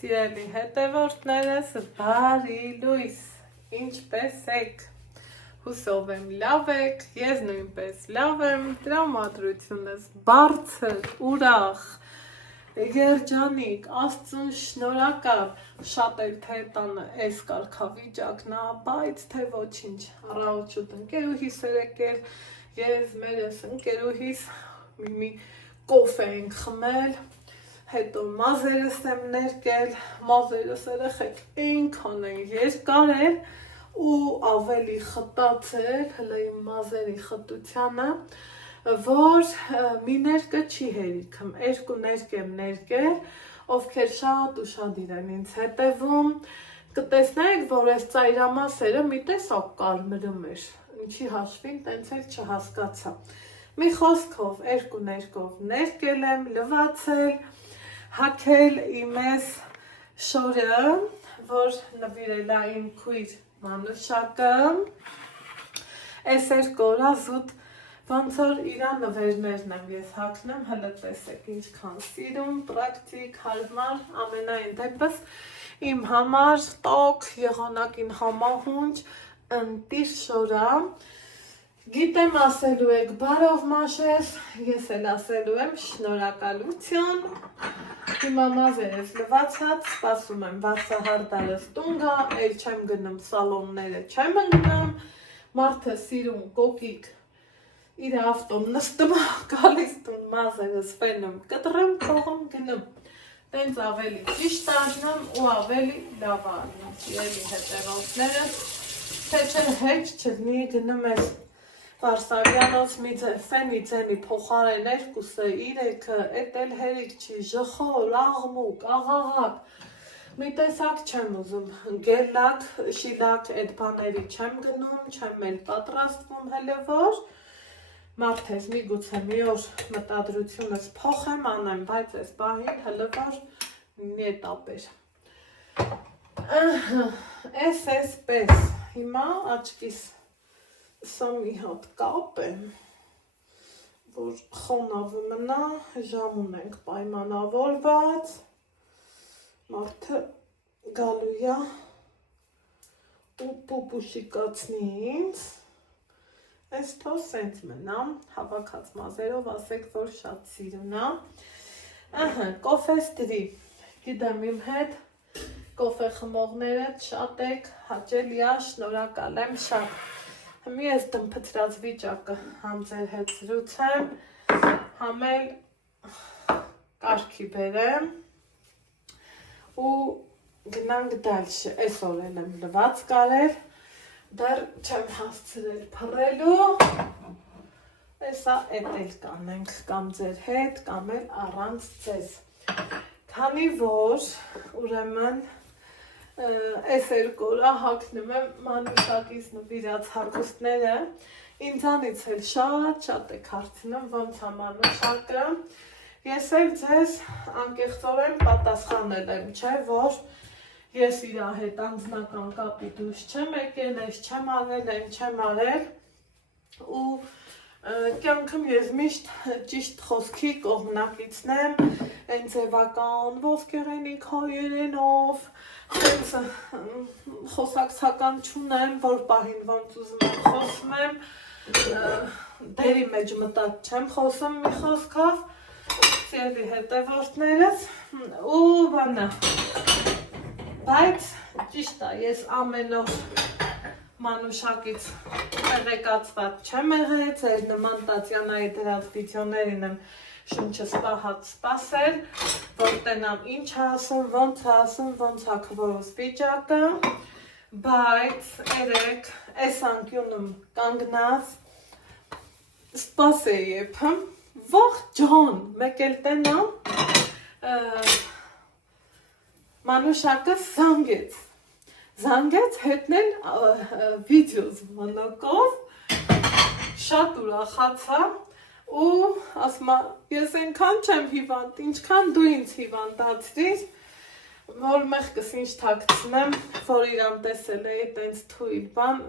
Սիրելի հետևորդներս, բարի լույս, ինչպես եք, հուսով եմ լավ եք, ես նույնպես լավ եմ, տրամադրությունս բարձր, ուրախ, երջանիկ, Աստծուն շնորհակալ, շատ էր թե տանը այս կարգավիճակն է, բայց թե ոչինչ, առավոտ ընկերուհիս էր եկել, ես մերս ընկերուհիս մի կոֆե ենք խմել, հետո մազերս եմ ներկել, մազերս երեխեք այնքան են երկար էր ու ավելի խտած էր, հլը իմ մազերի խտությանը, որ մի ներկը չի հերիքում, երկու ներկ եմ ներկել, ովքեր շատ ուշադիր են ինձ հետևում, կտեսնեք, որ այս ծայրամասերը մի տեսակ կարմրում էր, ինչի հաշվին տենց էլ չհասկացա, մի խոսքով, երկու ներկով ներկել եմ, լվացել, հագել իմ ես շորը, որ նվիրել է իմ քույր Մանուշակը, այս երկու զուտ ոնց որ իրա նվերներն եմ ես հագնում, հլը տեսեք ինչքան սիրում, պրակտիկ, հարմար, ամենայն դեպս իմ համար տոք, եղանակին համահունչ, ընտիր շորա, գիտեմ ասելու եք բարով մաշես, ես էլ ասելու եմ շնորհակալություն, հիմա մազերս լվացած, սպասում եմ վարձահարդարս տուն գա, էլ չեմ գնում սալոնները չեմ ընկնում, մարդը սիրում կոկիկ իր ավտոն նստում, գալիս տուն մազերս ֆենում, կտրում, փողում գնում, տենց ավելի ճիշտ արնում ու ավելի լավ արնում, սիրելի հետևորդներս, թե չէ հետ չլինի գնում ես Վարսավյանոց մի ֆենի ձենի փոխարեն երկուսը, իրեքը, էդ էլ հերիք չի, ժխոր, աղմուկ, աղաղակ, մի տեսակ չեմ ուզում, գելլակ, շիլակ, էդ բաների չեմ գնում, չեմ էլ պատրաստվում հելը որ, մարդես մի գուցե մի օր մտադրությունս փոխեմ անեմ, բայց ես պահին հելը որ նետապեր, ես պես, հիմա աչկիս, Սա մի հատ կապ է, որ խոնավը մնա, ժամուն ենք պայմանավորված, մարդը գալու է ու պուպուշիկացնի ինձ, այս թո սենց մնա, հավաքած մազերով ասեք, որ շատ սիրուն է, կոֆեստրի, գիտեմ իմ հետ, կոֆե խմողները շատ եք, հաճելի է, շնորհակալ եմ շատ, Մի ես դմպտրած վիճակը համ ձեր հետ զրուցեմ, համ էլ կարգի բերեմ ու գնանք դալշը, այսօր էլ եմ լված կարել, դեռ չեմ հասցրել փռելու, այսա էտ էլ կանենք կամ ձեր հետ, կամ էլ առանց ձեզ, քանի որ ուրեմն Այս երկու օրա հագնում եմ Մանուշակից նվիրած հագուստները, ինձանից էլ շատ եք հարցնում ոնց է Մանուշակը, ես էլ ձեզ անկեղծորեն պատասխանել եմ, չէ, որ ես իր հետ անձնական կապի դուրս չեմ եկել, ես չեմ արել, այն չեմ արել ու կյանքում ես միշտ ճիշտ խոսքի կողմնակիցն եմ, այն ձևական, ոսկեղենիկ հայերենով, խոսակցական չունեմ, որ պահին ոնց ուզում եմ խոսում եմ, դերի մեջ մտած չեմ խոսում մի խոսքով, սիրելի հետևորդներս ու բանա, բայց ճիշտ է, ես ամեն օր Մանուշակից տեղեկացված չեմ եղել, ձեր նման Տատյանայի դրած վիդեոներին եմ շունչս պահած սպասել, որ տենամ ինչ ասում, ոնց հագվորոս վիճակը, բայց երեք այս անկյունում կանգնած սպասեի եփմ, ող ջան, մեկ էլ տենամ Մանուշակը զանգեց հետնել վիդեոս մնակով, շատ ուրախացա ու ասմա, ես ենքան չեմ հիվանդ, ինչքան դու ինձ հիվանդացրիր, որ մեղկս ինչ թակցնեմ, որ իրան տեսել էի տենց թույլ բան,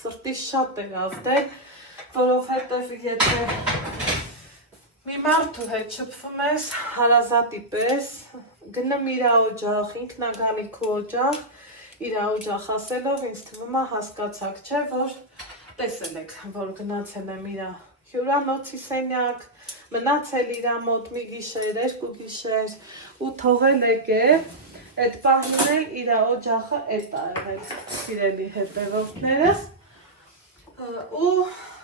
սրտիս շատ էր ազդել, որովհետև եթե մի մարդու հետ շփվում ես հարազատի պես, գնեմ իր օջախ, ինքնագալիքի օջախ, իր օջախ ասելով ինձ թվում է հասկացաք, չէ, որ տեսել եք, որ գնացել եմ իր հյուրանոցի սենյակ, մնացել իր մոտ մի գիշեր, երկու գիշեր ու թողել եկել, այդ պահին էլ իր օջախը էտ ա եղել, սիրելի հետևորդներս, ու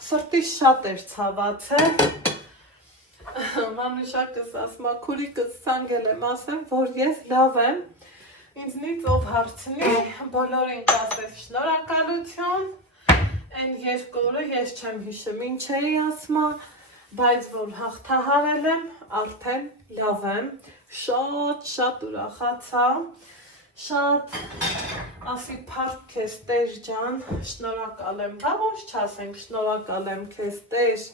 սրտիս շատ էր ցավացել, Մանուշակս ասմա, քուրիկս ցանգել եմ ասեմ, որ ես լավ եմ, ինձնից ով հարցնի, բոլորին կասես շնորհակալություն, այն երկու օրը ես չեմ հիշում ինչ էի ասմա, բայց որ հաղթահարել եմ, արդեն լավ եմ, շատ ուրախացա, շատ ասի փառք քեզ Տեր ջան, շնորհակալ եմ, բա ոչ չասենք շնորհակալ եմ քեզ Տեր,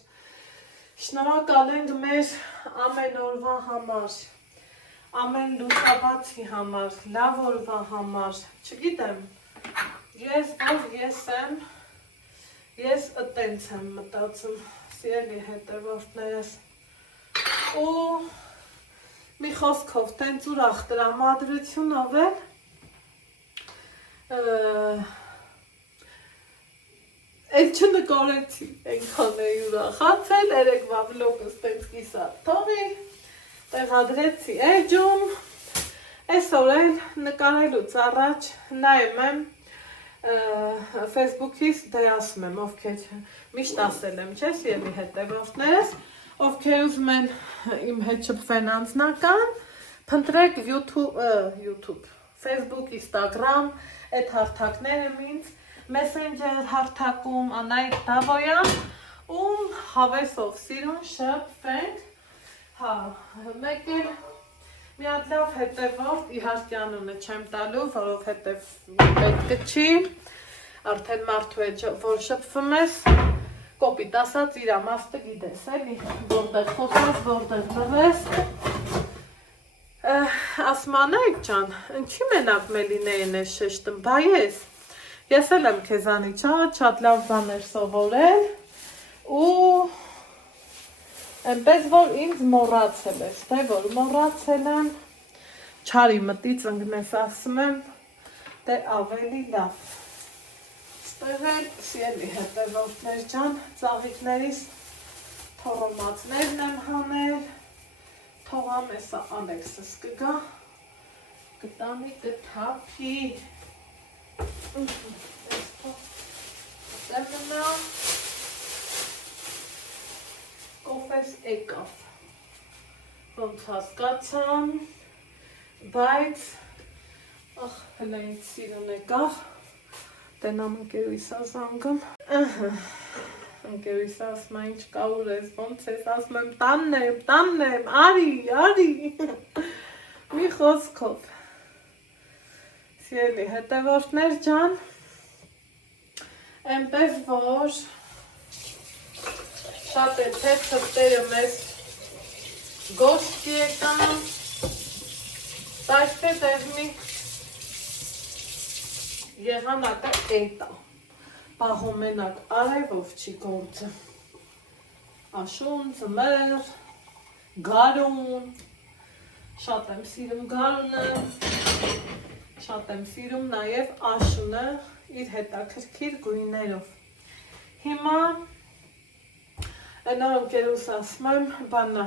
շնորհակալ ենք մեր ամեն օրվա համար, ամեն լուսաբացի համար, լավ օրվա համար, չգիտեմ, ես որ ես եմ, ես ըտենց եմ մտածում, սիրելի հետևորդներս, ու մի խոսքով տենց ուրախ տրամադրությունով էլ, Այդ չնկարեցի, ենքան էի ուրախացել, երեկվա վլոգս տենց կիսա թողի, տեղադրեցի էջում, այսօր էլ նկարելուց առաջ նայում եմ Facebook-ից դե ասում եմ, ովքեր միշտ ասել եմ, չէ, սիրելի հետևորդներս, ովքեր ուզում են իմ հետ շփվեն անձնական, փնտրեք YouTube, Facebook, Instagram, այդ հարթակները ինձ Messenger հարթակում Անահիտ Դավոյան ում հավեսով սիրուն շփվենք, հա, մեկ էլ մի հատ լավ հետևորդ իհարկե անունը չեմ տալու, որովհետև պետք չի, արդեն մարդու հետ որ շփվում ես, կոպիտ ասած իր ամաստը գիտես, էլի, որտեղ խոսես, որտեղ լռես, ասում Անահիտ ջան, ինչի մենակ Մելինեին ես շեշտում, բա Ես էլ եմ քեզանից շատ լավ բաներ սովորել ու այնպես որ ինձ մոռացել ես, թե որ մոռացել եմ, չարի մտից ընկնես ասում եմ, դե ավելի լավ։ Ստեղ էլ սիրելի հետևորդներ ջան, ծաղիկներիս թողոմածներն եմ հանել, թողամ էսա Ալեքսս կգա, կտանի կթափի, Կոֆես եկավ, ոնց հասկացամ, բայց, հլայից սիրուն եկավ, տենամ ընկերույսա զանգում, ընկերույսա ասում ինչ կավոր ես, ոնց ես, ասում եմ տաննեմ, արի, մի խոսքով, Սիրելի հետևորդներ ջան, այնպես որ շատ է թե թղթերը մեզ գոշտի եկան, տաշտե դեղնի եղանակը էտա, պահոմենակ արևով չի գործը, աշուն, ծմեր, գարուն, շատ եմ սիրում գարունը, Շատ եմ սիրում նաև աշունը իր հետաքրքիր գույներով։ Հիմա Այնա ընկերուս ասում եմ, բանա,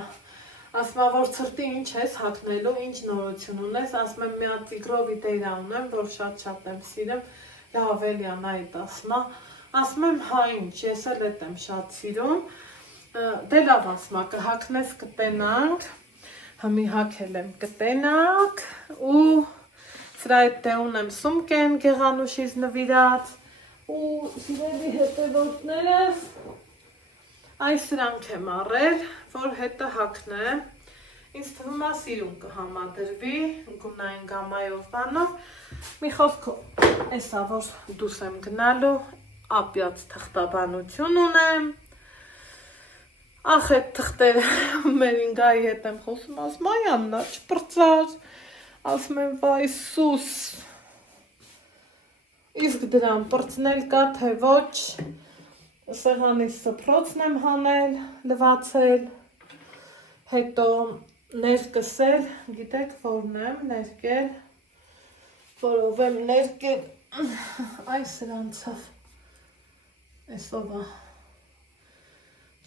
ասում եմ, որ ցրտի ինչ ես հագնելու, ինչ նորություն ունես, ասում եմ, մի հատ տիգրովի տերա ունեմ, որ շատ եմ սիրում, լավ էլի Անահիտ ասում եմ, հա ինչ, ես էլ էդ եմ շատ սիրում, դե լավ ասում եմ, կհագնես կտենանք, հմի հագել եմ կտենանք ու Սրա հետ դե ունեմ սումկեն գեղանուշից նվիրած ու սիրելի հետևորդներս այս սրանք եմ առել, որ հետը հագնեմ, ինձ թվում է սիրուն կհամադրվի, գունային գամայով բանով, մի խոսքով, էսա որ դուս եմ գնալու, ապյաց թղթաբանություն ունեմ, ախ այդ թղթերը մեր ինգայի հետ եմ խոսում, ասում Այաննա չպրծար, ասում եմ վայ սուս, իսկ դրան պրծնել կա թե ոչ, սեղանի սփռոցն եմ հանել, լվացել, հետո ներկսել, գիտեք որն եմ ներկել, որով եմ ներկել, այս սրանցավ, այսովա,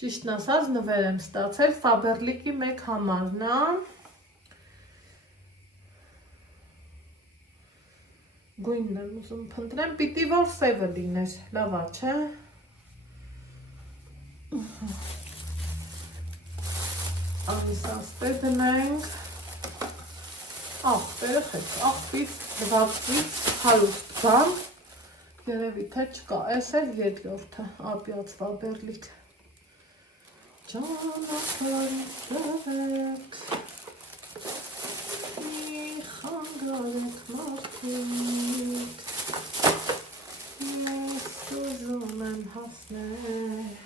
ճիշտն ասած նվեր եմ ստացել, Faberlic-ի մեկ համարն է, գույնն եմ ուզում փնտրեմ, պիտի որ սևը լիներ, լավա չէ, Անիսաստեր դնենք, աղբերը խեց, աղբից, դվացից, հարուստ բան, երևի թե չկա, ես էլ երկորդը, ապյաց Faberlic, ճանապարհից դրեք, մի խանգարեք մարդիկ, ես ուզում եմ հասնել,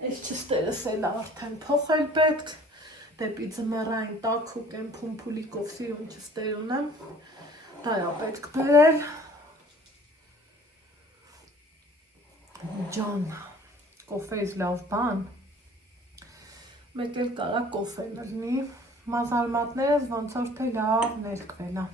Այս չստերս էլ արդեն փոխել պետք, դեպի ձմեռային տաքուկ եմ փումփուլիկով սիրուն չստեր ունեմ, դա է պետք բերել, ջան, կոֆեից լավ բան, մեկ էլ կարա կոֆեն լնի, մազալմատներս ոնց որ թե լավ ներկվել է,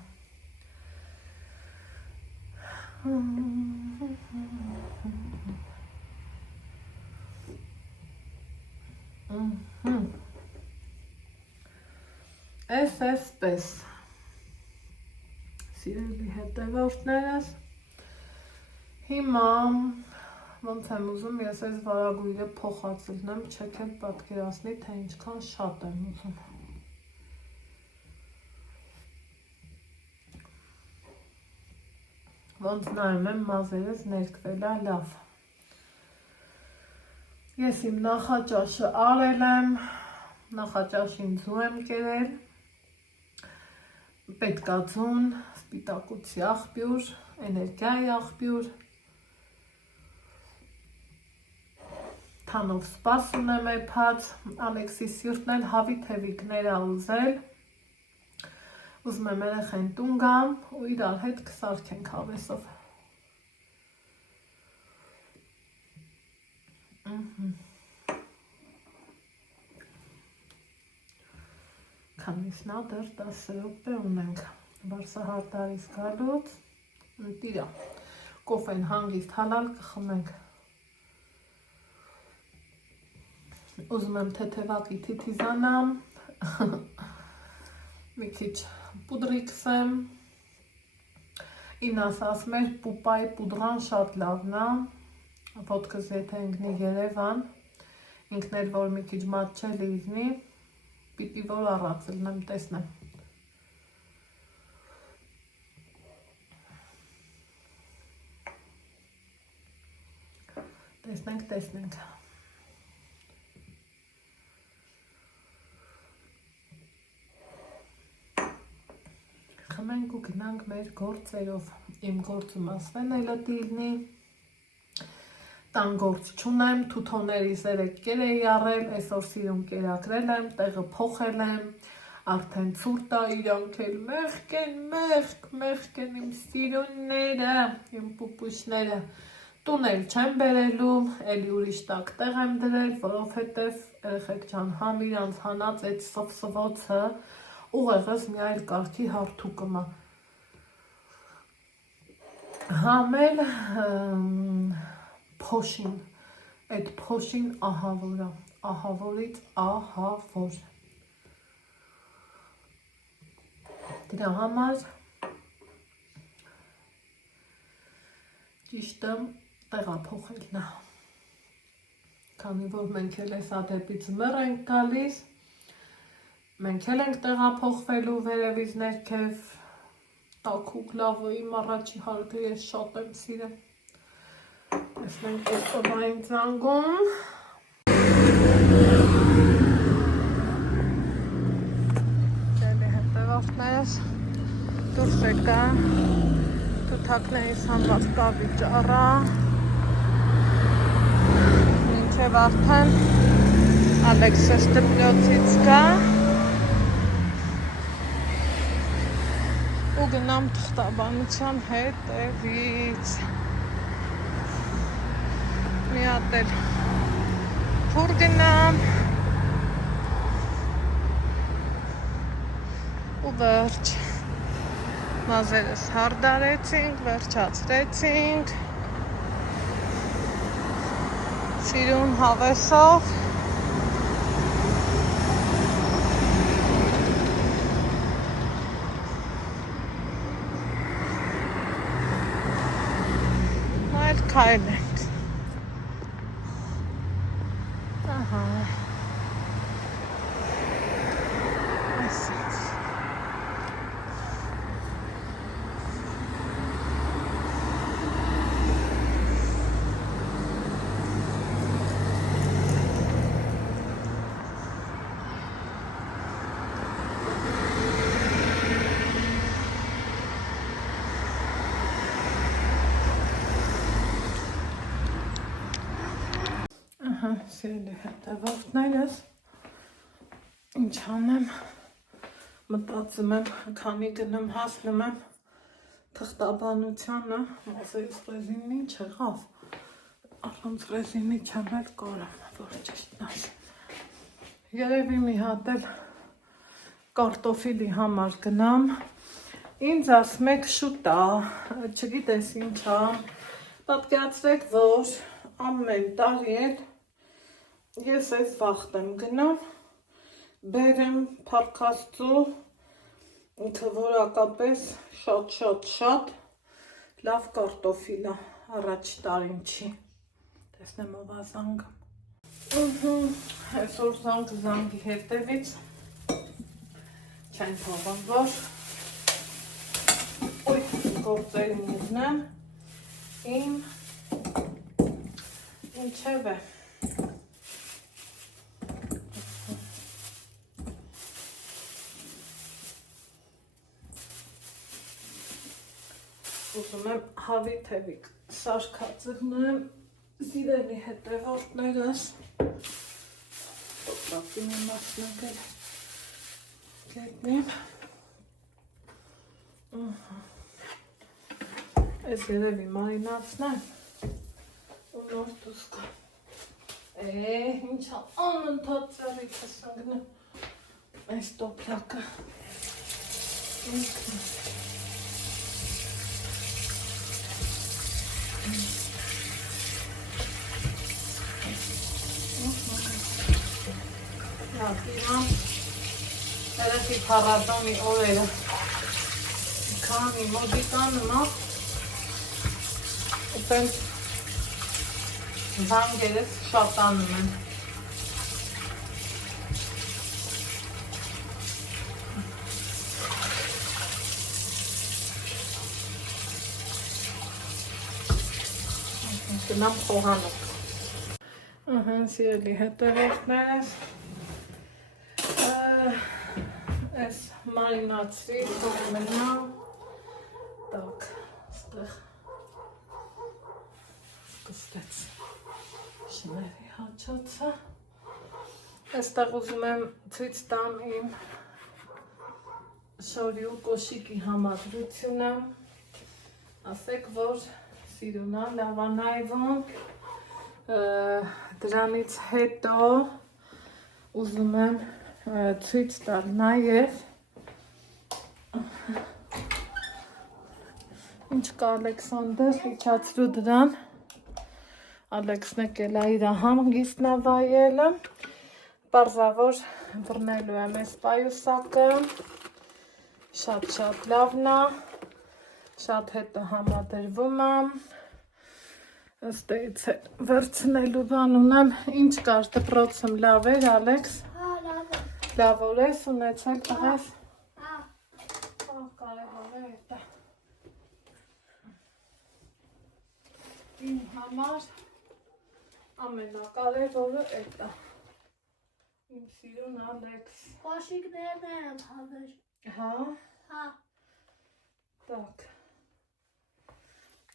Էսպես, սիրելի հետևորդներս, հիմա ոնց եմ ուզում ես այս վարագույրը փոխածլնեմ, չեք էլ պատկերացնի, թե ինչքան շատ եմ ուզում։ Ոնց նայում եմ մազերս ներկվել է լավ։ Ես իմ նախաճաշը արել եմ, նախաճաշին ձու եմ կերել, պետքա ձուն, սպիտակուցի աղբյուր, էներգիայի աղբյուր, թանով սպաս ունեմ էփած, Ալեքսի սիրտն էլ հավի թևիկներ ա ուզել, ուզում եմ երեխեն տուն գամ ու իրար հետ կսարքենք հավեսով։ Քանիսնա դեռ 10 րոպե ունենք, Բարսահարտարից գալուց, տիրա, կոֆեն հանգիստ հալալ կխմենք, ուզում եմ թեթևակի թիթիզանամ, մի քիչ պուդրի կսեմ, ինաս ասմեր պուպայի պուդրան շատ լավն է, ոտքս եթե ընգնի Երևան, ինքն էլ որ մի քիչ մատ չէ լիզնի, պիտի որ առած լնեմ, տեսնեմ։ Տեսնենք։ Խմենք ու գնանք մեր գործերով, իմ գործում ասվեն էլը տիլնի, տան գործ չունեմ, թութոների 3 կեր էի առել, այսօր սիրուն կերակրել եմ, տեղը փոխել եմ, արդեն ցուրտ է, իրանք էլ մեղք են իմ սիրունները, իմ պուպուշները, տուն էլ չեմ բերելու, էլի ուրիշ տակ տեղ եմ դրել, որովհետև երեխեք ջան, համ իրանց հանած այդ սվսվոցը, ուղեղս մի այլ կարգի հարթուկում է, համ էլ փոշին, այդ փոշին ահավոր է, ահավորից ահավոր, դրա համար ճիշտը տեղափոխելն է, քանի որ մենք էլ էս ադեպի ձմեռ ենք գալիս, մենք էլ ենք տեղափոխվելու վերևից ներքև, տաքուկ լավը իմ առաջի հարկը ես շատ եմ սիրել, տեսնենք օտովային ծանգում, Ձելի հետևորդներս, դուրս եկա, թութակներից համված կավիճ առա, մինչև արդեն Ալեքսես դպլոցից կա, ու գնամ թղթաբանության հետևից, մի հատ էլ փուր գնամ, Վերջ մազերս հարդարեցինք, վերջացրեցինք սիրուն հավեսով այլ քայլ ենք ահա սիրելի հետևորդներս ինչ անեմ մտածում եմ քանի գնեմ հասնում եմ թղթաբանությանը մազերս ռեզինի չեղավ առանց ռեզինի չեմ էլ կարամ որ ճիշտն ասեմ երևի մի հատ էլ կարտոֆիլի համար գնամ ինձ ասում եք շուտ ա չգիտես ինչ ա պատկերացրեք որ ամեն տարի էլ ես այս վախտեմ գնամ, բերեմ փառքաստու թվորակապես շատ լավ կարտոֆիլ է, առաջ տարին չի, տեսնեմ ով ազանգ, այսօր զանգի հետևից, չեն թողում որ, գործերին ուզնեմ, իմ, ինչև է, ուզում եմ հավի թևիկ սարքածնեմ սիրելի հետևորդներս տոպրակի մի մասնակել գետնիմ այս երևի մարինացնեմ ու նոր դուսկա ինչա անընդհատ ծառիք հասանգնեմ այս տոպրակը Իրան երեքի փառատոնի օրերը քանի մոդիկանում է ու տենց զանգերս շատանում են գնամ խոհանոք սիրելի հետևորդներս այս մարինացրի մնա տակ ստեղ սկսվեց շների հաչոցը այստեղ ուզում եմ ցույց տամ իմ շորի ու կոշիկի համադրությունը ասեք որ սիրունա լավանայվում դրանից հետո ուզում եմ ցույց տալ նաև ինչ կա Ալեքսանդր իջացրու դրան Ալեքսն եկել է իր հանգիստն է վայելը պարզավոր բռնելու եմ այս պայուսակը շատ լավն է շատ հետո համադրվում է ըստ էից վերցնելու բան ունեմ ինչ կար դպրոցում լավ էր Ալեքս լավ որ ես ունեցել տղես կարևոր է դա իմ համար ամենակարևորը դա իմ սիրուն Ալեքս կոշիկներն եմ հավեր հա տակ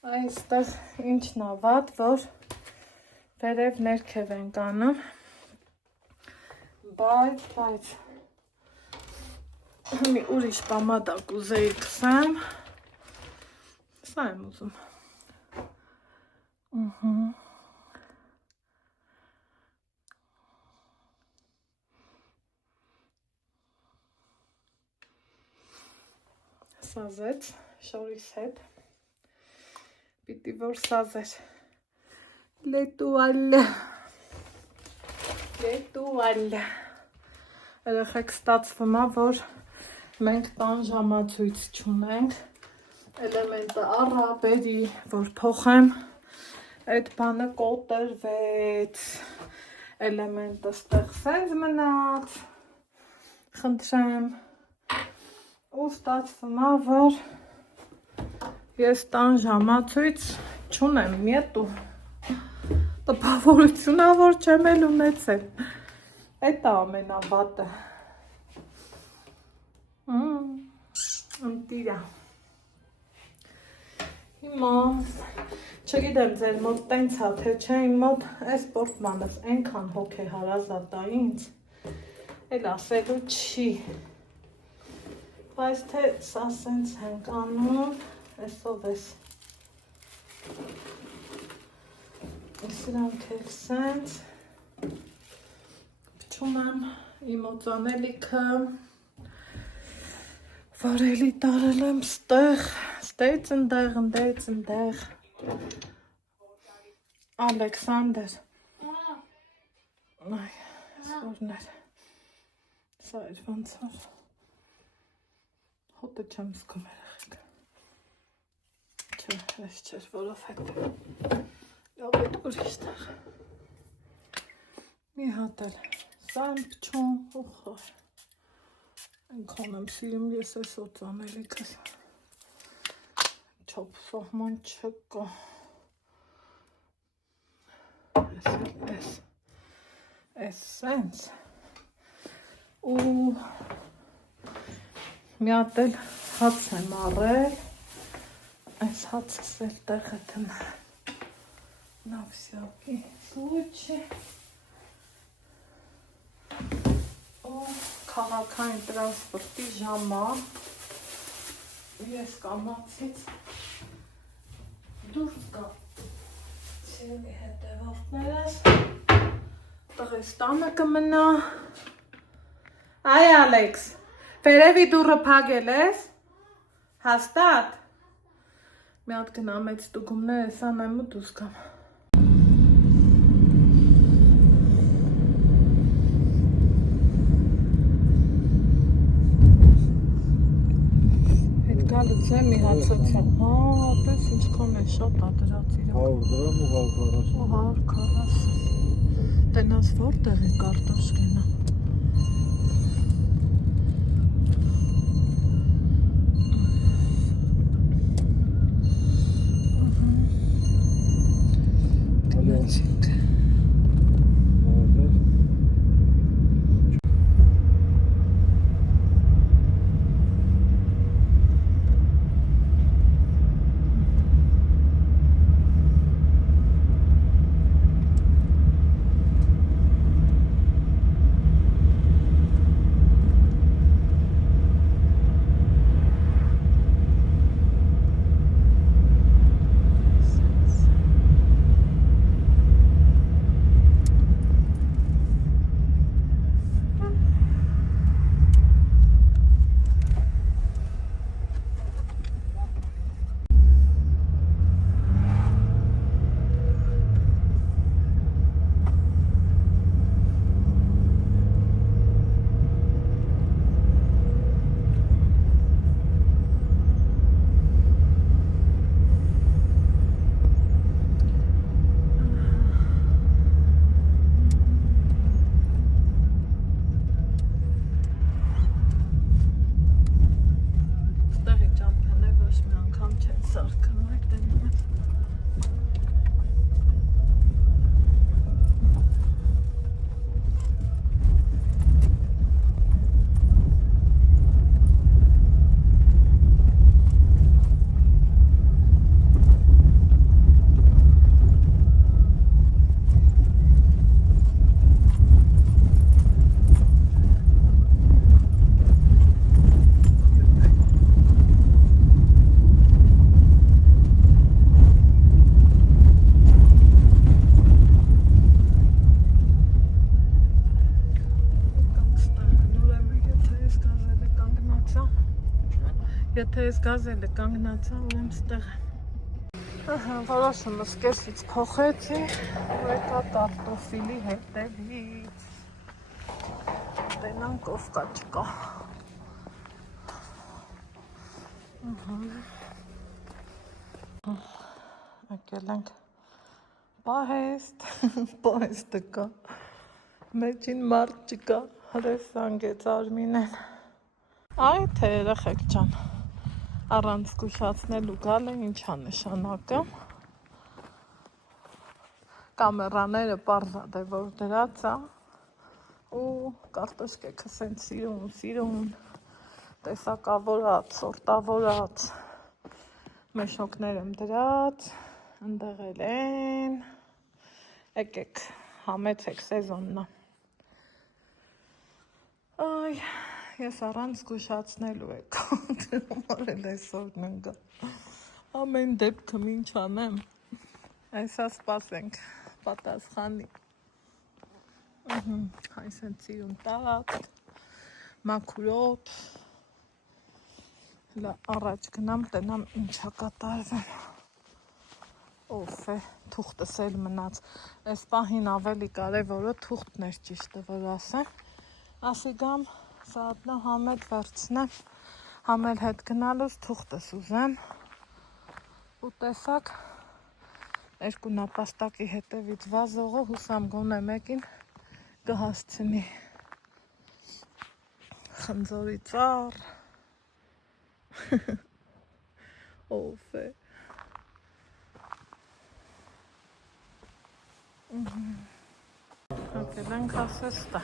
այստեղ ինչն է վատ, որ վերև ներքև ենք անում, բայց մի ուրիշ պամադակ ուզեի քսեմ, սա եմ ուզում, սազեց շորիս հետ պիտի որ սազեր լետուալը երեխեք ստացվում է որ մենք տան ժամացույց չունենք էլեմենտը առա բերի որ փոխեմ այդ բանը կոտրվեց էլեմենտը ստեղ սենց մնաց խնդրեմ ու ստացվում է որ ես տան ժամացույց չունեմ նետու տպավորությունա որ չեմ էլ ունեցել այդ է ամենավատը ընտիրա հիմա չգիտեմ ձեր մոտ տենց է թե չէ իմ մոտ այս պորտմանս այնքան հոգ է հարազատ է ինձ էլ ասելու չի բայց թե սա սենց ենք անում այսով ես սրանք էլ սենց փչում եմ իմ օծանելիքը որ էլի տարել եմ ստեյց ընդեղ Ալեքսանդր այ սորներ սա էր ոնց որ հոտը չեմ զգում երեխեք չէ ես չէր որովհետև լավ էդ ուրիշտեղ մի հատ էլ սա եմ փչում ուխոր այնքան եմ սիրում ես այս օծանելիքս չոփսողման չկա այս սենց ու մի հատ էլ հաց եմ առել այս հացս էլ տեղը դնեմ на всякий случай ու քաղաքային տրանսպորտի ժամա ես կամացից դուրս գա սիրելի հետևորդներս տղես տանը կմնա այ Ալեքս վերևի դուռը փակել ես հաստատ մի հատ գնա մեծ ստուգումներ ես անեմ ու դուրս գամ Գալուց է մի հացոցա, տես ինչքան է շատ ադրած իրակ 100 դրամ ու 140 տենաս որտեղ է կարտոշկենա գնացինք Եթե ես գազելը կանգնացա, ուրեմն ստեղ ահա, որոշումս կեսից փոխեցի ու եկա կարտոֆիլի հետևից տենանք ով կա չկա եկել ենք պահեստը կա մեջին մարդ չկա հրես զանգեց Արմինեն այ թե երեխեք ջան առանց զգուշացնելու գալը ինչա նշանակը կամերաները պարզად է որ դրած է ու կարտոշկեքը սենց սիրուն տեսակավորած, սորտավորած մեշոկներ եմ դրած ընդեղել են եկեք համեցեք սեզոննա այ ես առանց զգուշացնելու եք դրումարել այսօրն ընգա ամեն դեպքım ինչ անեմ այսա սպասենք պատասխանի այսեն ծիրուն տակ մաքուրոտ հլա առաջ գնամ տնամ ինչա կատարվեմ ով է թուղթս էլ մնաց այս պահին ավելի կարևորը թուղթն էր ճիշտը որ ասեմ ասի գամ սաատնա համետ վերցնեմ համել հետ գնալուց թուղթս ուզեմ ու տեսակ երկու նապաստակի հետևից վազողը հուսամ գոնե մեկին կհասցնի խնձորի ծառ ով է եկել ենք ասեստա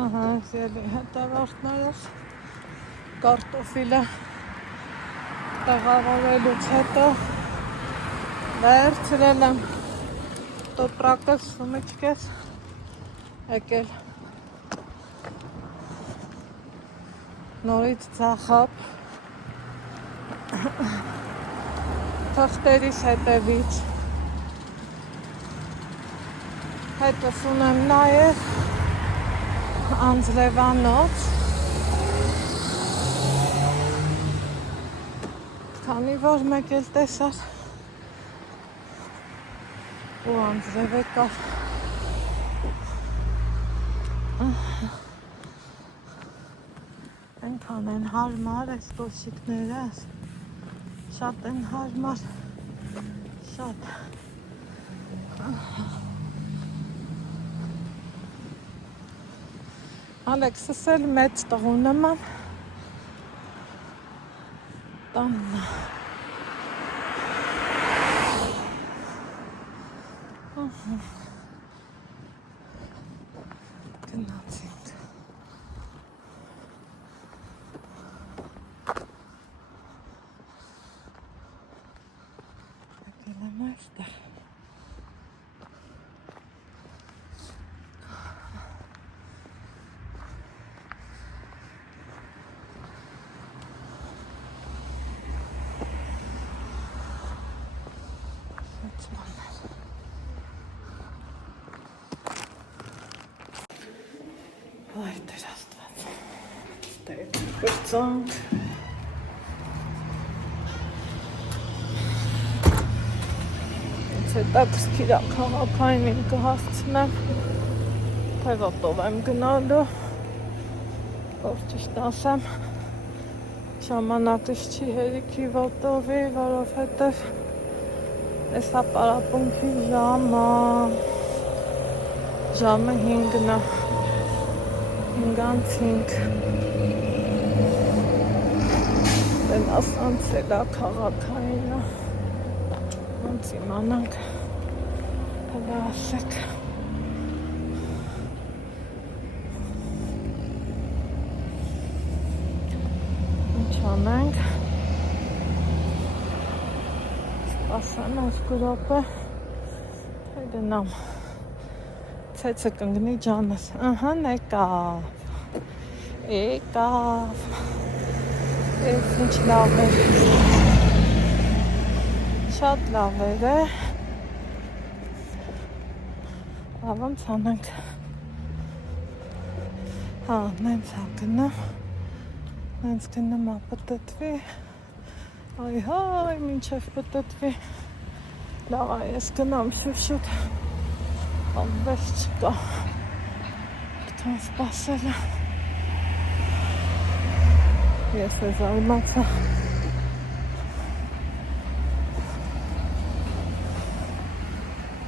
ահա զելի հետևորդներով կարտոֆիլը տեղավորելուց հետո վերցրել եմ տոպրակս սումիչկես եկել նորից ծախապ թղթերիս հետևից հետս ունեմ նաև անձրևանոց քանի որ մեկ էլ տեսար ու անձրև եկավ այնքան են հարմար այս կոշիկները շատ են հարմար շատ Ալեքսս էլ մեծ տղու նման տաննա գնացինք եկել եմ այստեղ Այ դեր աստված ստեղ կրծանք հետաքրքիր քաղաքային կհասցնեմ թե ոտով եմ գնալու որ ճիշտ ասեմ ժամանակս չի հերիքի ոտովի որովհետև էսա պարապունքի ժամը 5-ն է 5:05 Տենաս անցել է քաղաքայինը ոնց իմանանք հələ ասեք ինչ անենք սպասեմ այսքու րոպե թե գնամ ցեցը կընկնի ջանս ահա եկավ ես ինչ լավ է շատ լավ էր է։ Ոնց անենք։ Հա, նենց գնամ։ Նենց գնամ ապտտվի։ Այ, մինչև պտտվի։ Լավ, ես գնամ շուտ։ Անվերջ չկա։ Կտան սպասել է։ Ես է զարմացա։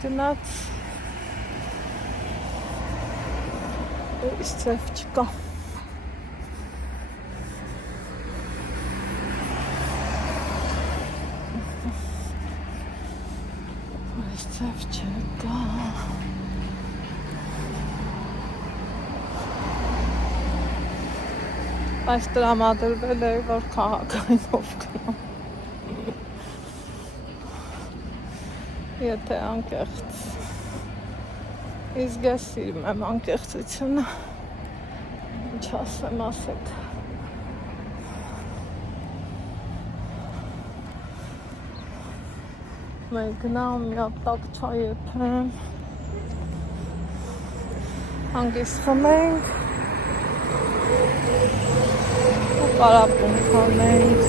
Գնաց։ Ուրիշ ծև չկա։ Ուրիշ ծև չկա։ Այս տրամադրվել է, որ քաղաքայինով գնամ։ Եթե անկեղծ։ Իսկ ես սիրում եմ անկեղծությունը։ Ինչ ասեմ, ասեք։ Մենք գնամ, մի հատ տաք չայ եփեմ։ Հանգիստ խմենք։ Ու պարապում խանենք։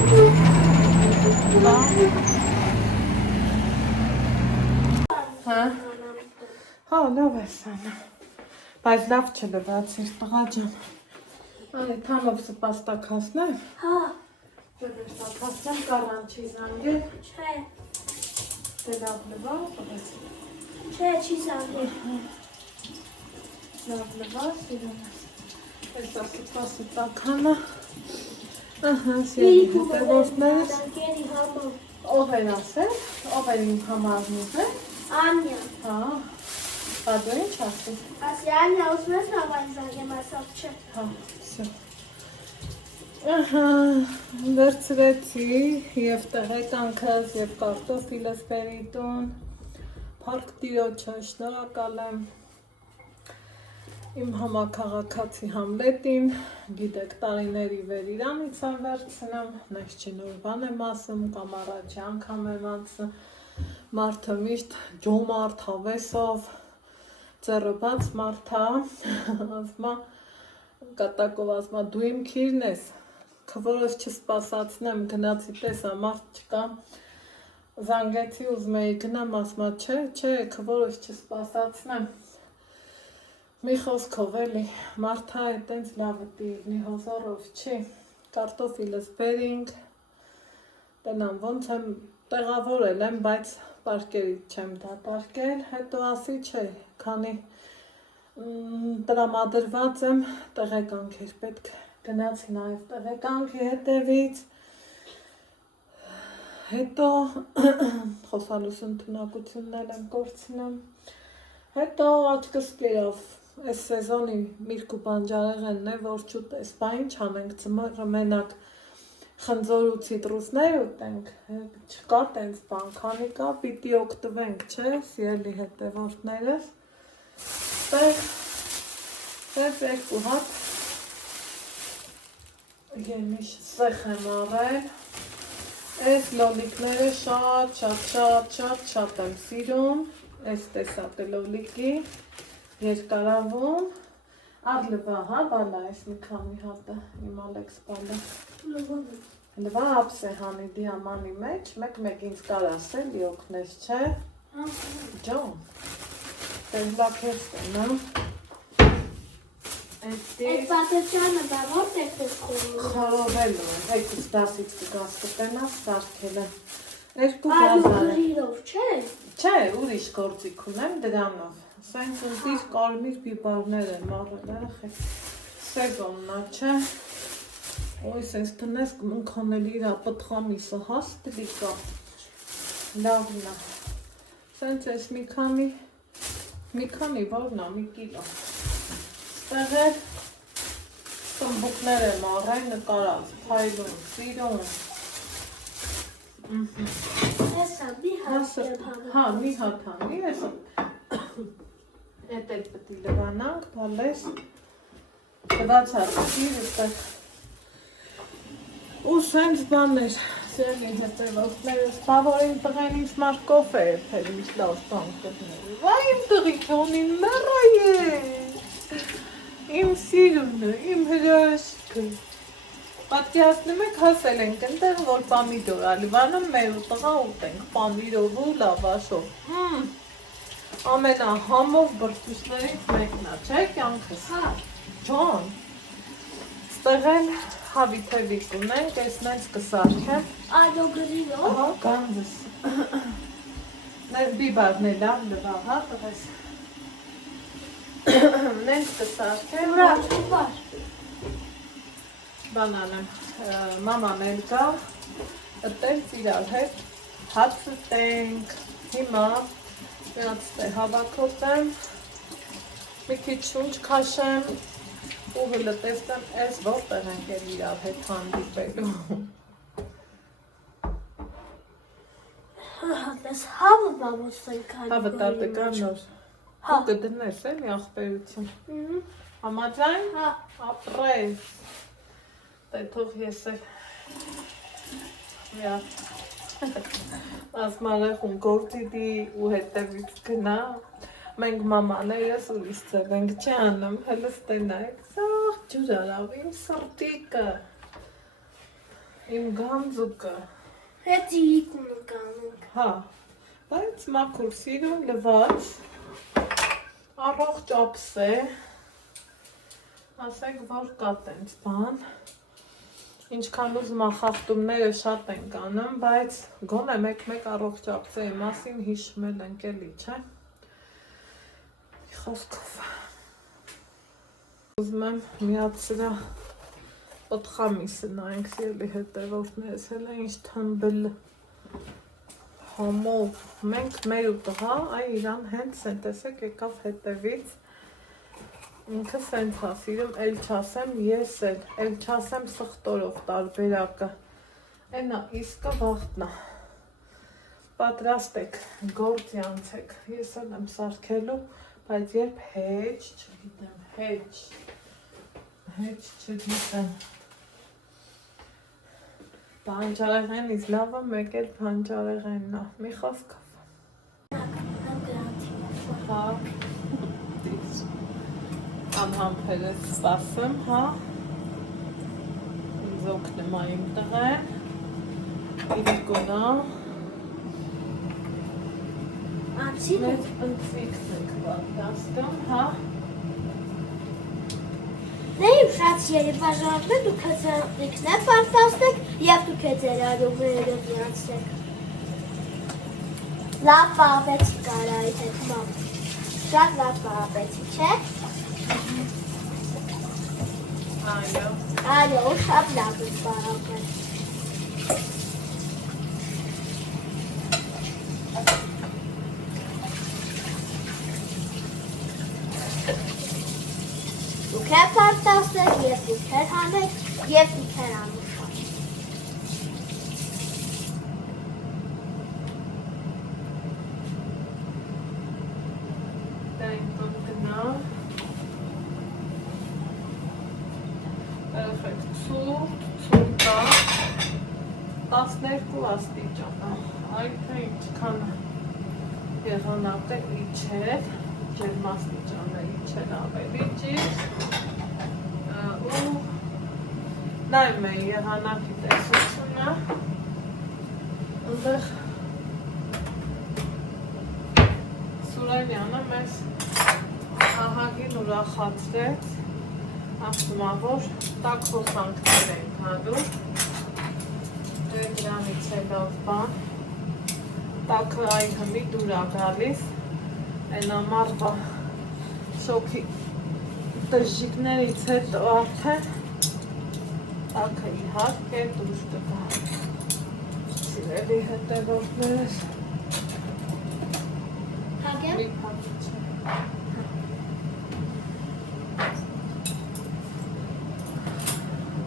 Հա, լավ ես անում։ Բայց լավ չլվացիր, տղա ջան։ Անի, թանով սպաստակացնեմ։ Հա։ Սպաստակացնեմ, կարանչի զանգել։ Չէ։ Դե լավ լվա, տղաս։ Չէ, չի զանգել։ Լավ լվա, սիրում ես։ Այս սպաստականը։ Ահա, սիրում հետևորդներս։ Դանկերի համար։ Ով էր ասել, ով էր իմ համարն ուզել։ Անյա։ Հա, բա դու ինչ ասել։ Ասի Անյա ուզում ես համար զանգեմ, ասավ չէ։ Հա, սո։ Ահա, վերցրեցի և տեղեկանքս և կարտոֆիլս բերի տուն, փառք Տիրոջը, շնորհակալ եմ իմ համաքաղաքացի Համլետին, գիտեք տարիների վեր իրանից եմ վերցնեմ, նեքս չի նոր բան եմ ասում, կամ առաջի անգամ եմ ասում, մարդը միշտ ջոմարդ հավեսով, ձեռը բաց մարդա, ասմա, կատակով ասմա, դու իմ քիրն ես, քվորս չսպասացնեմ, գնացի տեսա, մարդ չկա, զանգեցի ուզում էի գնամ, ասմա, չէ, քվորս չսպասացնեմ, մի խոսքով էլի, մարդա է տենց լավը տիրնի, հոզարով չի, կարտոֆիլս բերինք, տնամ ոնց եմ տեղավորել եմ, բայց պարկերից չեմ դատարկել, հետո ասի չէ, քանի տրամադրված եմ, տեղեկանք էր պետք, գնացի նաև տեղեկանքի հետևից, հետո խոսալուս ընդունակությունն էլ եմ կորցնում, հետո աչքս կերավ, այս սեզոնի միրգ ու բանջարեղենն է, որ չուտես, բա ինչ անենք ձմեռը մենակ խնձոր ու ցիտրուսներ ուտենք, չկա տենց բան, քանի կա, պիտի օգտվենք, չէ, սիրելի հետևորդներս, տեղ երկու հատ գեմիշ սեխ եմ առել, այս լոլիկները շատ եմ սիրում, այս տեսակը լոլիկի, երկարավում, Ալվա, հա, բալա ես մի քանի հատը, իմ Ալեքս բալը։ Լվա ապս է հանի դիամանի մեջ, մեկ ինձ կար ասել, լիոքնես չէ։ Ջոն, տերլակ ես տենա։ Այդ պատեճանը բա որտեղ ես խորովելու է, եկուս դասից կգաս կտենաս սարքել է։ 2000 է։ Գրիրով, չէ։ Չէ, ուրիշ գործիք ունեմ դրանով։ Սենց ուզիր կարմիր բիբարներ եմ առել, երեխեք, սեզոննա, չէ, ոյ սենց տնես կմնքանել իրա պտղամիսը հաստլի կա, լավնա, սենց ես մի քանի որնա, մի կիլո, ստեղ էր տմբուկներ եմ առել նկարած, փայլուն, սիրուն, Հեսա, մի հատ հա, մի հատ հանի, հեսա, Էդ էլ պտի լվանանք, բալես, լվացած իր ուստեղ, ու սենց բաներ, Սիրելի հետևորդներս, բավորին տղեն ինձ մար կոֆե է թեր ինչ լավ բան գտնել։ Վայ իմ տղիքոնին մեռա ես։ Իմ սիրունը, իմ հրաշքը։ Պատկերացնում եք հասել ենք ընտեղ, որ պամիդոր ալիվանը մեր ու տղա ուտենք, պամիդորու լավաշով։ Ամենահամով բրդուշներից մեկն է, չէ՞ կյանքս։ Հա։ Ջոն, ստեղ էլ հավիթևիկ ունենք, ես նենց կսարքեմ։ Այդո գրիրով։ Ահա, գանձս։ Նենց բիբարն է լավ լվաղա, տղես։ Նենց կսարքեմ։ Ուրա, ուպար։ Բանանեմ, մաման էլ կա, ըտենց իրար հետ, հաց ուտենք, հիմա միած տե հավաքոտեմ, մի քիչ շունչ քաշեմ, ու հլը տեսնեմ ես որտեղ ենք էլ իրար հետ հանդիպելու։ Հատես հավը բամոս ենք հանդիպելու։ Հավը տատը կա նոր, Հա։ ու կդնես էլի աղբերություն։ Համաձայն, Հա։ ապրես, դե թող ես էլ միատ ասմարեղում գործիդի ու հետևից գնա, մենք մամաներս ուրիշ ձև ենք չի անում, հելը ստենայք, սաղ ջուր արավ, իմ սրտիկը, իմ գանձուկը, Հետ իրիկուն կանենք։ հա, բայց մաքուր սիրուն լված, առողջ ապս է, ասենք որ կա տենց բան, ինչքան ուզում ախախտումները շատ ենք անում, բայց գոնե մեկ-մեկ առողջ ապսեի մասին հիշում էլ ենք էլի, չէ՞։ Խոսքով։ Ուզում եմ միած սրա պտխամիսը նայենք սիրելի հետևորդներս, հելը ինչ թմբլ համով, մենք մեր ու տղա, այ իրան հենց են, տեսեք եկավ հետևից, ինքը սենց հա սիրում, էլ չասեմ ես էլ չասեմ սխտորով տարբերակը, ենա իսկը վաղտնա, պատրաստ եք, գործի անցեք, ես էլ եմ սարքելու, բայց երբ հեչ, չգիտեմ, հեչ չգիտեմ, բանջարեղենից լավը մեկ էլ բանջարեղենն է, մի խոսքով, հա, անհամբերես սպասեմ, հա, ինձ օգնում է իմ տղեն, իրիկունա, Անցին մեծ ընցիկն ենք պատրաստում, հա, Նեիմ շատ երևաժանդ է, դուք հծանիկն է պարտաստեք, և դուք է ձեր արողները դրանցեք։ Լավ պահապեցի կարա այդ հետ մամ։ Շատ լավ պահապեցի, չէ։ այո, Այո, շատ լավ է պահապեց։ Դուք է պարտաստեք, և դուք է հանեք, և դուք է անուշան։ դա իմ տուն գնա, երեխեք ցուրտ է, 12 աստիճան, այլ թե ինչքան եղանակը իջել, ջերմաստիճանը իջել ավելի ճիշտ, ու նայում էի եղանակի տեսությունը, ընդեղ Սուրենյանը մեզ ահագին ուրախացրեց, ասում է, որ տաք հոսանքներ ենք հանում, դրանից է լավ բան, տաքը այ հմի դուր է գալիս, այն ամառվա շոքի տժժիկներից հետո արդեն տաքը իհարկե դուրս կգա, սիրելի հետևորդներս, Հագեմ։ մի փակ չէ։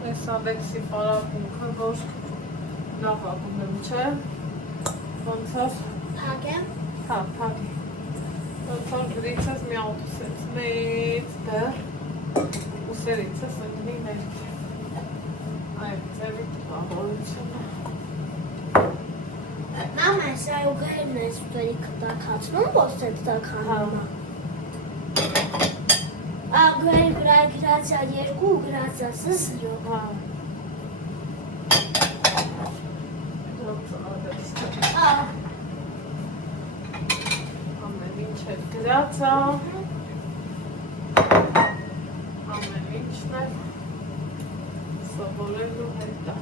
Այս Ալեքսի պարապունքը, որ լավ ակում չէ, ոնց որ Հագեմ։ հա, փակի, ոնց որ գրիցս մի ատուսեց մեծ դեռ, ուսերիցս ընգնի ներք, այ ձևի տղավորությունը, Այսայոգերն ես ուտերի կտակացնում, ոստ է տականում։ Ագոյր վրա գրացյա 2 գրացյա սսրո։ Ամեն ինչ է գրացա։ Ամեն ինչն է սովորելու հետ է։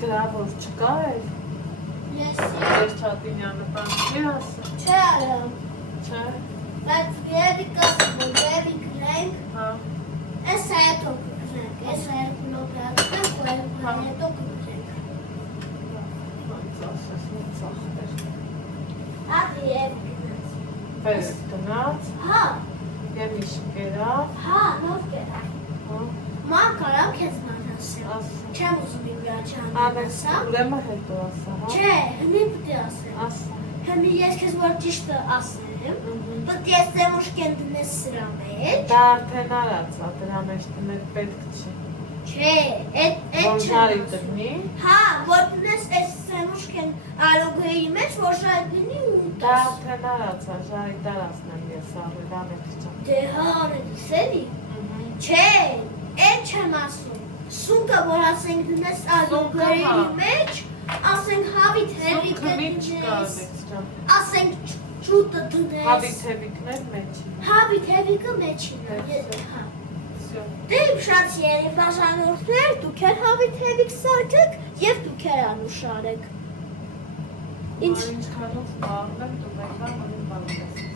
Գրավոր չկա էլ։ Ես Վերջատինյանը բան չի ասա։ չէ արամ։ Չէ։ Բայց երևի կասում, որ երևի գրենք, Հա։ ես հետո կգրենք, ես երկու լոպրացնենք, ու երկու հետո կգրենք։ Ոնց ասես, ոնց ախտեր։ Աղի երևի գնաց։ Պես գնաց, Հա, և իշ կերավ, հա, նով կերա։ հա, Ման կարամ քեզ ման ասեմ։ ասա։ Չեմ ուզում իմ վրա չանեմ Անես, ասամ։ ուրեմն հետո ասա, հա։ Չէ, հնի պտի ասեմ։ Ասա։ Հնի ես քեզ որ ճիշտը ասեմ, պտի ես ձեմ ուշկեն դնես սրա մեջ։ Դա արդեն արած է, դրա մեջ դնել պետք չի։ Չէ, էդ Որ չեմ ժարի ասում։ դնի, Հա, որ դնես այս սեմուշկեն արոգեի մեջ, որ շայտ լինի ու դա ուտես։ արդեն արած է, ժարի տարածն եմ ես առել անեք չեմ։ Դե հա, անելիս էլի։ Չէ, էդ չեմ ասում։ Սունկը, որ ասենք դնես արոգեի հա։ մեջ, ասենք հավիտ հերիկը Սունքը մի չկա դնես, ալեքս ջան։ ասենք ճուտը դնես։ Հավի թևիկներ մեջ։ Հավիտ հերիկը մեջին է, հա։ Всё։ Դե իմ շատ երի բաժանորդներ, դուք էր հավիտ հերիկ սարքեք և դուք էր անուշարեք։ Ինչ Ինչքանով բաղնեմ, դու մեկա մնում բաղնես։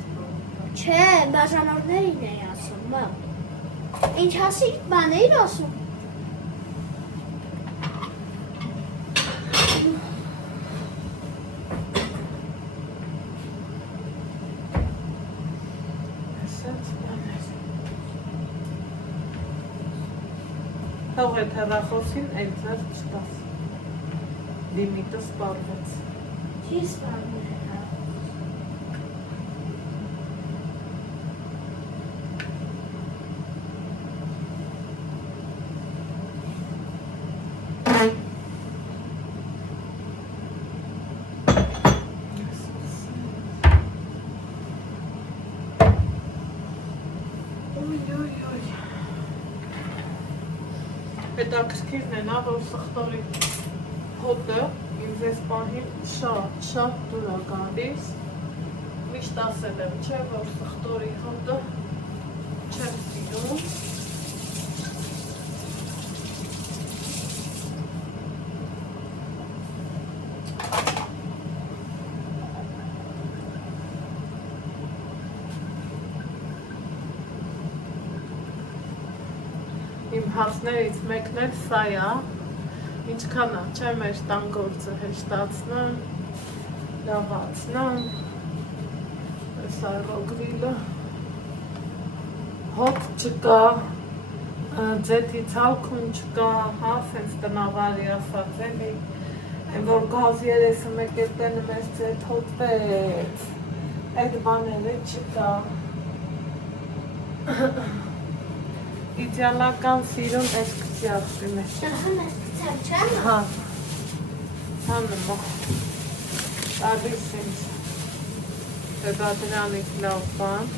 չէ, բաժանորդներին էի ասում, մամ։ Ինչ հասի բան էիր ասում։ Ասած բաներ։ Թող այդ հեռախոսին էլ ձեր չտաս։ Լիմիտը սպառվեց։ Չի սպարվում է, հա։ Հետաքրքիրն է նա, որ սխտորի հոտը ինձ այս պահին շատ դուր է գալիս։ Միշտ ասել եմ, չէ, որ սխտորի հոտը չեմ սիրում։ Իմ հարցներից մեկն էլ սա է, ինչքան է, չէ, մեր տան գործը հեշտացնեմ, լավացնեմ, այս այրոգրիլը, հոտ չկա, ձեթի ցալքուն չկա, հա, սենց տնավարի ասած էլի, այն որ գազ երեսը մեկ էլ տենը մեզ ձեթ հոտվեց, այդ բաները չկա, իդեալական սիրուն այս կծի աղբին է։ Ահան ես կցեմ, չեմ։ Հա, հաննմա, տալիս ինձ, հետա դրանից լավ բան,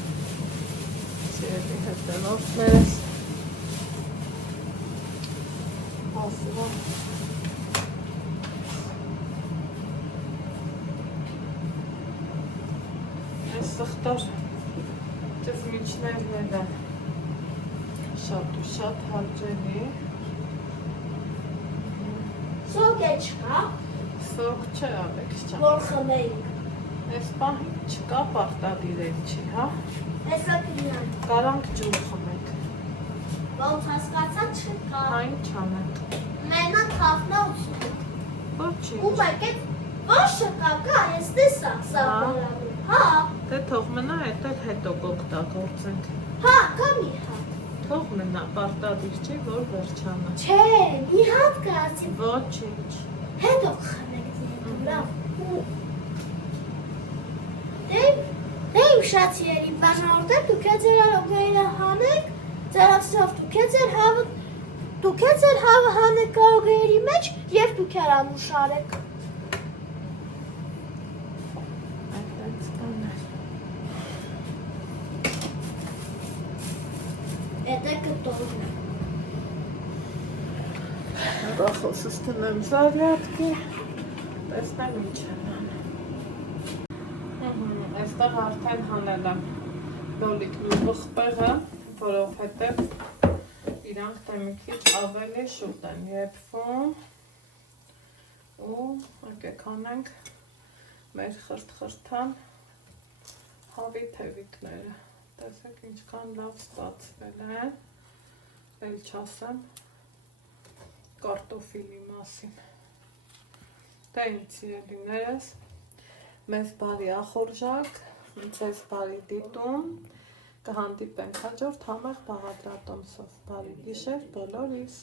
սիրելի հետենոցներս, ասվա, այս սխտոր ճզմիչներն էլ են, շատ ու շատ հաճելի, Սոկ է չկա, սոկ չէ ալեքս չան, որ խմեինք։ այս պահին չկա պարտադիր էլ չի, հա, Հեսա կրյան, կարանք ջուր խմեք, ոնց հասկացա չկա։ այն չանենք, Մենա թավնա ուսում։ ոչինչ, Ու մեկ էտ ոչ չկա, կա, ես տեսա սա Հա։ բորանում։ Հա, դե թող մնա հետո կօգտագործենք, հա, կա մի հատ։ թող մնա պարտադիր չի, որ վերջանա, Չէ, մի հատ կացի, ոչինչ, հետո կխմեք ձեհետո, լավ։ Դե իմ շատ երի բաժանորդներ, դուք է ձեր արոգայինը հանեք, ձեր ավսով դուք է ձեր հավը, դուք եք ձեր հանեկարողների մեջ եւ դուք եք անուշարեք։ Այդպես կաներ։ Էդը կտորն է։ Ռախոսս տնեմ զարյատքի, տեսնեմ ինչ եմ անում։ Այստեղ արդեն հանել եմ լոլիկն ու բխպեղը, որովհետև իրանք թե մի քիչ ավելի շուտ են եփվում ու եկեք անենք մեր խրթխրթան հավի թևիկները։ Տեսեք ինչքան լավ ստացվել են, էլ չասեմ կարտոֆիլի մասին։ Դե ինձ սիրելիներս, մեզ բարի ախորժակ, ձեզ բարի դիտում, կհանդիպենք հաջորդ համեղ բաղադրատոմսով, բարի գիշեր բոլորիս։